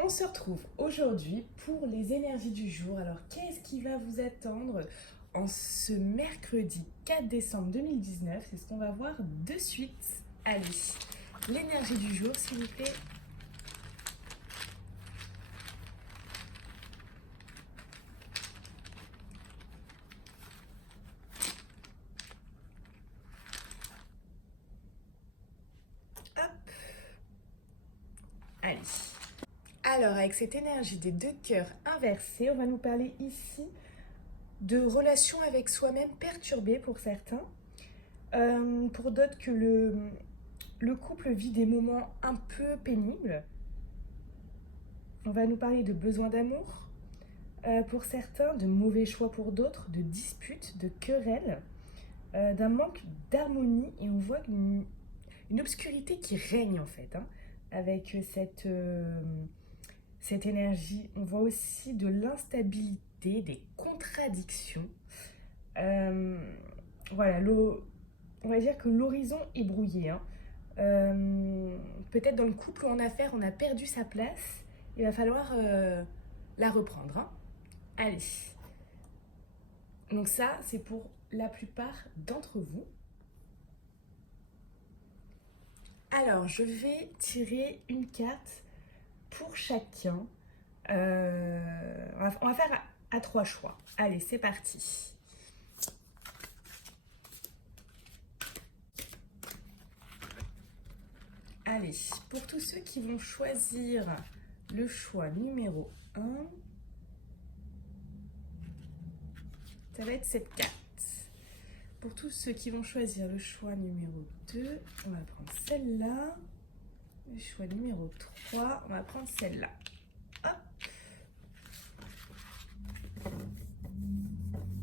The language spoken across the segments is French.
On se retrouve aujourd'hui pour les énergies du jour. Alors, qu'est-ce qui va vous attendre en ce mercredi 4 décembre 2019? C'est ce qu'on va voir de suite. Allez, l'énergie du jour, s'il vous plaît. Hop. Allez. Alors, avec cette énergie des deux cœurs inversés, on va nous parler ici de relations avec soi-même perturbées pour certains. Pour d'autres que le couple vit des moments un peu pénibles. On va nous parler de besoin d'amour pour certains, de mauvais choix pour d'autres, de disputes, de querelles, d'un manque d'harmonie, et on voit une obscurité qui règne en fait, hein, avec cette énergie. On voit aussi de l'instabilité, des contradictions. Voilà, on va dire que l'horizon est brouillé, hein. Peut-être dans le couple ou en affaires, on a perdu sa place. Il va falloir la reprendre, hein. Allez. Donc ça, c'est pour la plupart d'entre vous. Alors, je vais tirer une carte pour chacun. On va faire à 3 choix. Allez, c'est parti. Allez, pour tous ceux qui vont choisir le choix numéro 1, ça va être cette carte. Pour tous ceux qui vont choisir le choix numéro 2, on va prendre celle-là. Le choix numéro 3, on va prendre celle-là. Hop.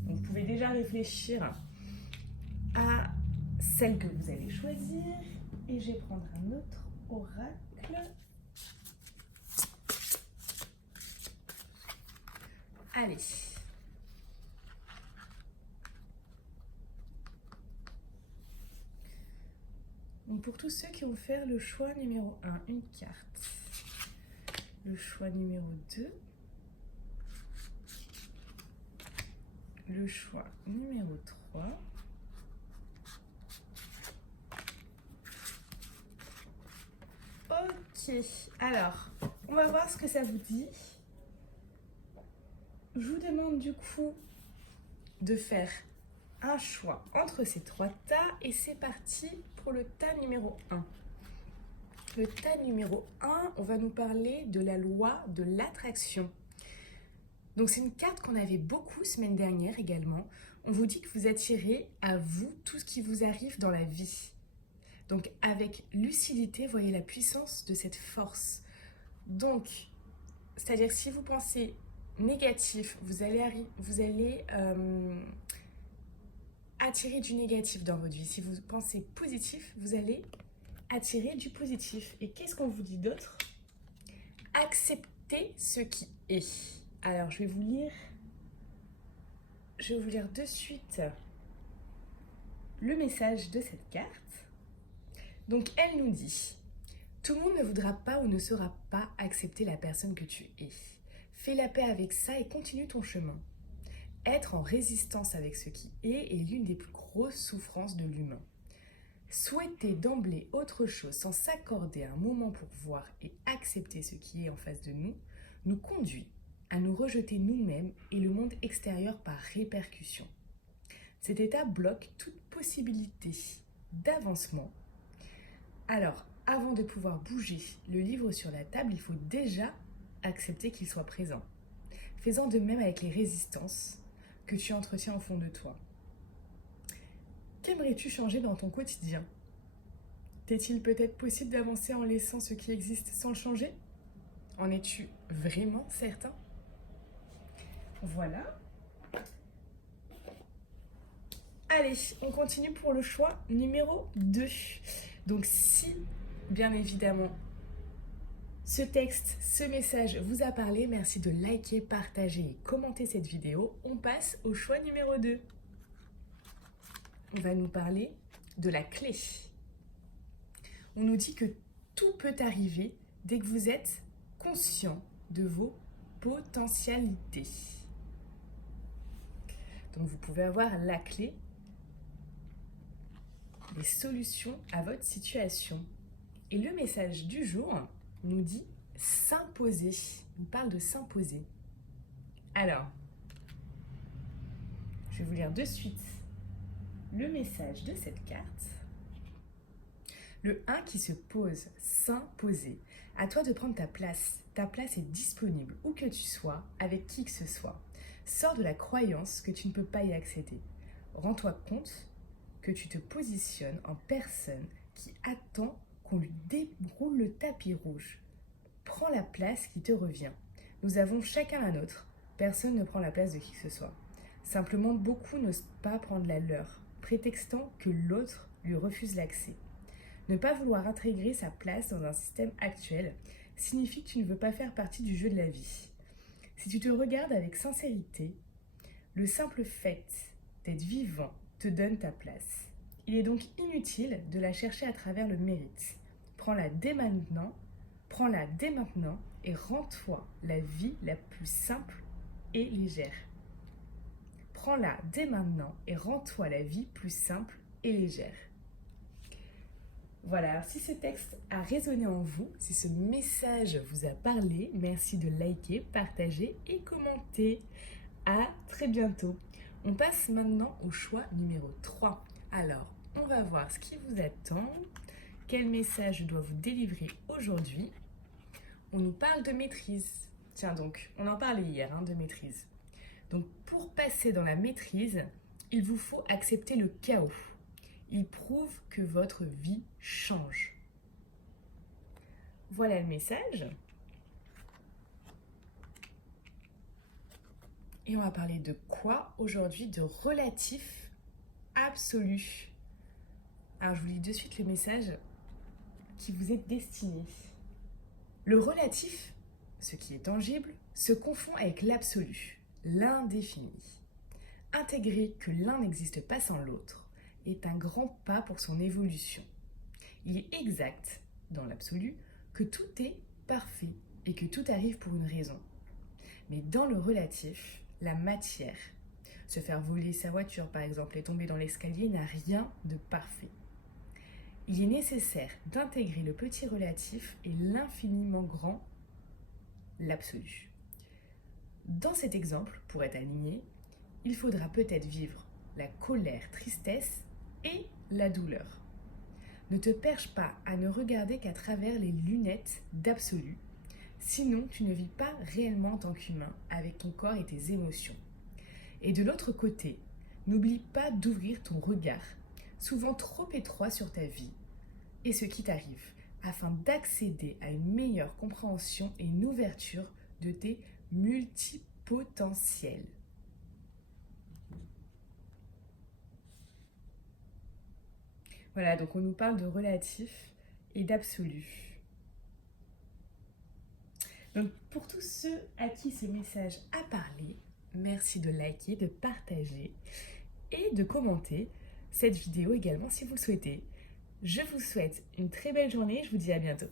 Donc, vous pouvez déjà réfléchir à celle que vous allez choisir. Et je vais prendre un autre oracle. Allez. Donc pour tous ceux qui vont faire le choix numéro 1, une carte. Le choix numéro 2. Le choix numéro 3. Ok, alors, on va voir ce que ça vous dit. Je vous demande du coup de faire un choix entre ces 3 tas et c'est parti pour le tas numéro 1. Le tas numéro 1, on va nous parler de la loi de l'attraction. Donc c'est une carte qu'on avait beaucoup semaine dernière également. On vous dit que vous attirez à vous tout ce qui vous arrive dans la vie. Donc avec lucidité, voyez la puissance de cette force. Donc, c'est-à-dire que si vous pensez négatif, vous allez attirer du négatif dans votre vie. Si vous pensez positif, vous allez attirer du positif. Et qu'est-ce qu'on vous dit d'autre? Acceptez ce qui est. Alors, je vais vous lire de suite le message de cette carte. Donc, elle nous dit: tout le monde ne voudra pas ou ne saura pas accepter la personne que tu es. Fais la paix avec ça et continue ton chemin. Être en résistance avec ce qui est l'une des plus grosses souffrances de l'humain. Souhaiter d'emblée autre chose sans s'accorder un moment pour voir et accepter ce qui est en face de nous, nous conduit à nous rejeter nous-mêmes et le monde extérieur par répercussion. Cet état bloque toute possibilité d'avancement. Alors, avant de pouvoir bouger le livre sur la table, il faut déjà accepter qu'il soit présent. Fais-en de même avec les résistances que tu entretiens au fond de toi. Qu'aimerais-tu changer dans ton quotidien? T'est-il peut-être possible d'avancer en laissant ce qui existe sans le changer? En es-tu vraiment certain? Voilà. Allez, on continue pour le choix numéro 2. Donc si, bien évidemment, ce texte, ce message vous a parlé, merci de liker, partager et commenter cette vidéo. On passe au choix numéro 2. On va nous parler de la clé. On nous dit que tout peut arriver dès que vous êtes conscient de vos potentialités. Donc vous pouvez avoir la clé, les solutions à votre situation. Et le message du jour nous dit s'imposer. On parle de s'imposer. Alors, je vais vous lire de suite le message de cette carte. Le 1 qui se pose, s'imposer. À toi de prendre ta place. Ta place est disponible où que tu sois, avec qui que ce soit. Sors de la croyance que tu ne peux pas y accéder. Rends-toi compte que tu te positionnes en personne qui attend qu'on lui déroule le tapis rouge. Prends la place qui te revient. Nous avons chacun la nôtre. Personne ne prend la place de qui que ce soit. Simplement, beaucoup n'osent pas prendre la leur, prétextant que l'autre lui refuse l'accès. Ne pas vouloir intégrer sa place dans un système actuel signifie que tu ne veux pas faire partie du jeu de la vie. Si tu te regardes avec sincérité, le simple fait d'être vivant te donne ta place. Il est donc inutile de la chercher à travers le mérite. Prends-la dès maintenant et rends-toi la vie la plus simple et légère. Prends-la dès maintenant et rends-toi la vie plus simple et légère. Voilà, alors si ce texte a résonné en vous, si ce message vous a parlé, merci de liker, partager et commenter. À très bientôt. On passe maintenant au choix numéro 3. Alors, on va voir ce qui vous attend, quel message je dois vous délivrer aujourd'hui. On nous parle de maîtrise. Tiens donc, on en parlait hier, de maîtrise. Donc, pour passer dans la maîtrise, il vous faut accepter le chaos. Il prouve que votre vie change. Voilà le message. Et on va parler de quoi aujourd'hui? De relatif absolu. Alors je vous lis de suite le message qui vous est destiné. Le relatif, ce qui est tangible, se confond avec l'absolu, l'indéfini. Intégrer que l'un n'existe pas sans l'autre est un grand pas pour son évolution. Il est exact, dans l'absolu, que tout est parfait et que tout arrive pour une raison. Mais dans le relatif, la matière, se faire voler sa voiture par exemple et tomber dans l'escalier n'a rien de parfait. Il est nécessaire d'intégrer le petit relatif et l'infiniment grand, l'absolu. Dans cet exemple, pour être aligné, il faudra peut-être vivre la colère, tristesse et la douleur. Ne te perche pas à ne regarder qu'à travers les lunettes d'absolu, sinon tu ne vis pas réellement en tant qu'humain avec ton corps et tes émotions. Et de l'autre côté, n'oublie pas d'ouvrir ton regard, souvent trop étroit sur ta vie et ce qui t'arrive, afin d'accéder à une meilleure compréhension et une ouverture de tes multipotentiels. Voilà, donc on nous parle de relatif et d'absolu. Donc pour tous ceux à qui ce message a parlé, merci de liker, de partager et de commenter cette vidéo également si vous le souhaitez. Je vous souhaite une très belle journée, je vous dis à bientôt.